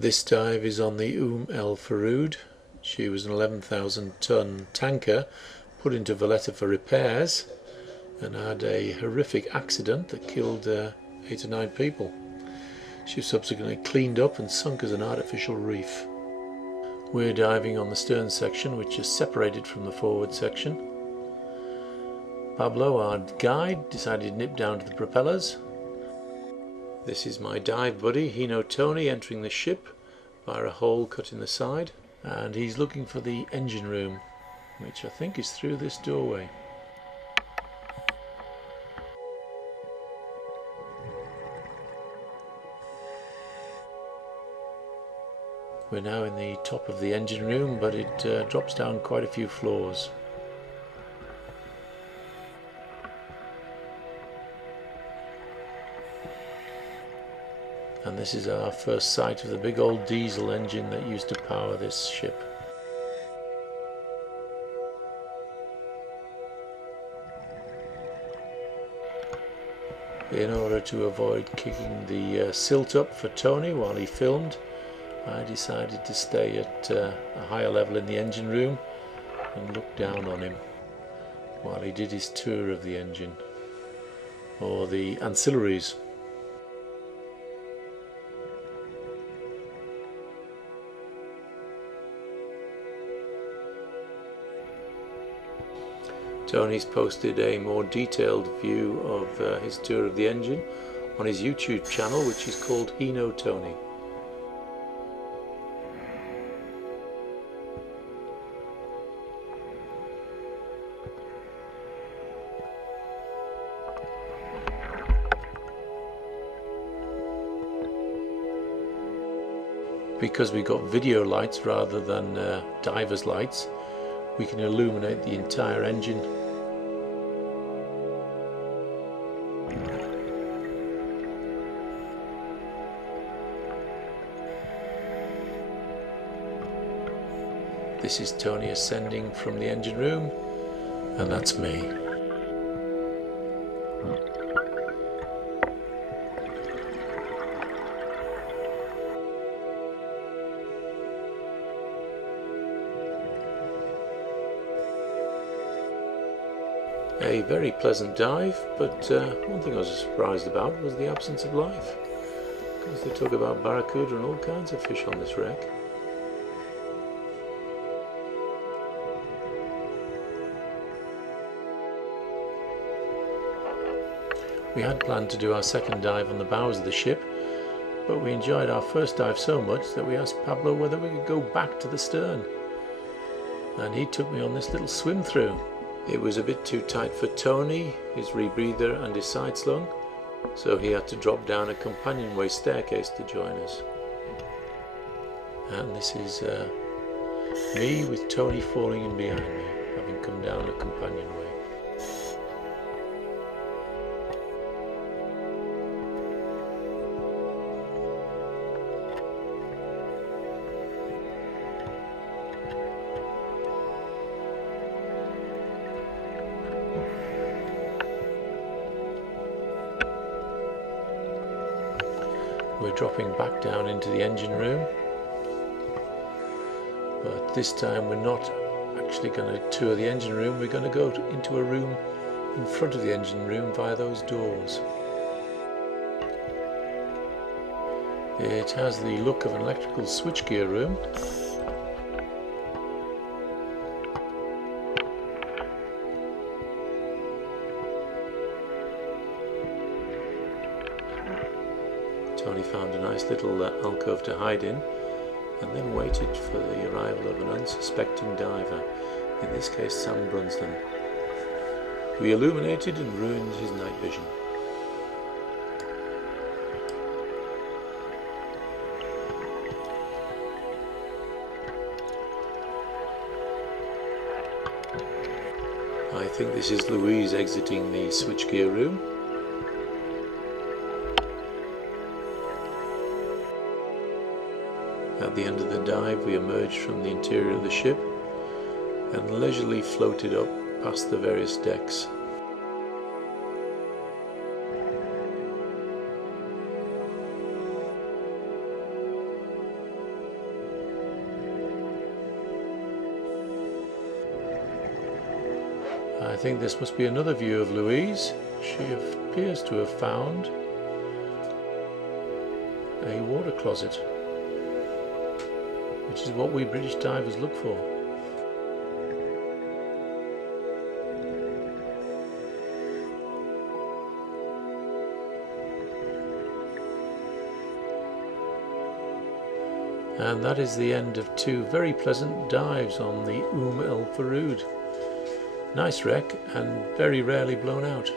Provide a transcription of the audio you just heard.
This dive is on the El Faroud. She was an 11,000-ton tanker put into Valletta for repairs and had a horrific accident that killed 8 or 9 people. She was subsequently cleaned up and sunk as an artificial reef. We're diving on the stern section, which is separated from the forward section. Pablo, our guide, decided to nip down to the propellers. This is my dive buddy, Hinotony, entering the ship via a hole cut in the side, and he's looking for the engine room, which I think is through this doorway. We're now in the top of the engine room, but it drops down quite a few floors. And this is our first sight of the big old diesel engine that used to power this ship. In order to avoid kicking the silt up for Tony while he filmed, I decided to stay at a higher level in the engine room and look down on him while he did his tour of the engine, or the ancillaries. Tony's posted a more detailed view of his tour of the engine on his YouTube channel, which is called Hinotony. Because we got video lights rather than diver's lights, we can illuminate the entire engine. This is Tony ascending from the engine room, and that's me. A very pleasant dive, but one thing I was surprised about was the absence of life, because they talk about barracuda and all kinds of fish on this wreck. We had planned to do our second dive on the bows of the ship, but we enjoyed our first dive so much that we asked Pablo whether we could go back to the stern, and he took me on this little swim through. It was a bit too tight for Tony, his rebreather and his side slung, so he had to drop down a companionway staircase to join us. And this is me with Tony falling in behind me, having come down a companionway. We're dropping back down into the engine room, but this time we're not actually going to tour the engine room. We're going to go into a room in front of the engine room via those doors. It has the look of an electrical switchgear room. Tony found a nice little alcove to hide in, and then waited for the arrival of an unsuspecting diver, in this case Sam Brunsden, who he illuminated and ruined his night vision. I think this is Louise exiting the switchgear room. At the end of the dive, we emerged from the interior of the ship and leisurely floated up past the various decks. think this must be another view of Louise. She appears to have found a water closet, which is what we British divers look for. And that is the end of 2 very pleasant dives on the El Faroud. Nice wreck and very rarely blown out.